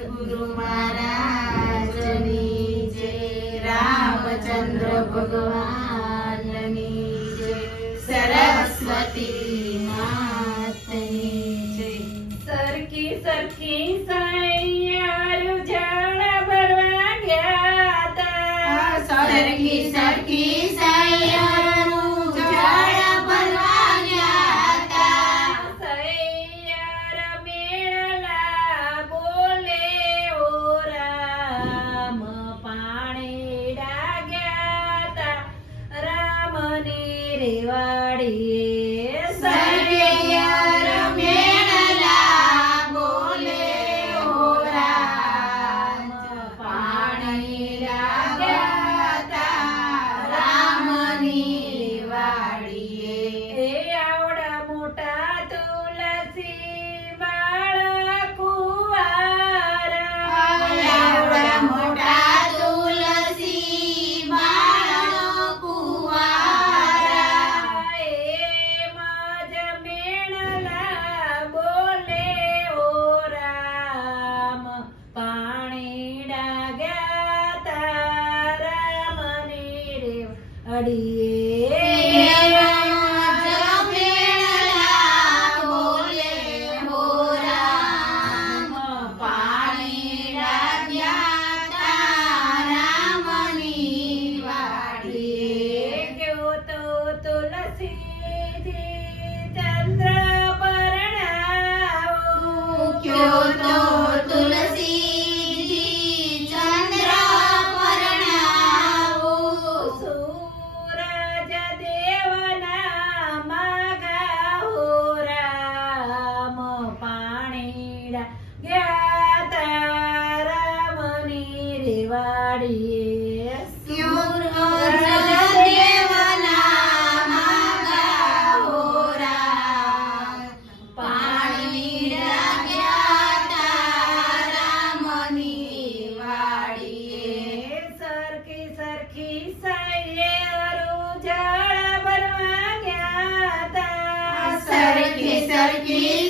सद्गुरु महाराजनी जय रामचंद्र भगवाननी जय सरस्वती मातनी जय सरकी सरकी सैयार जळ भरवा घ्या सरकी सरकी ಮಾಡಿ काढिये देवाला मागा होरा. वाडिये. सरखी सरखी सये अरुझाळ बनवा घ्या सरखी सरखी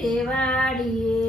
કેવાડીએ.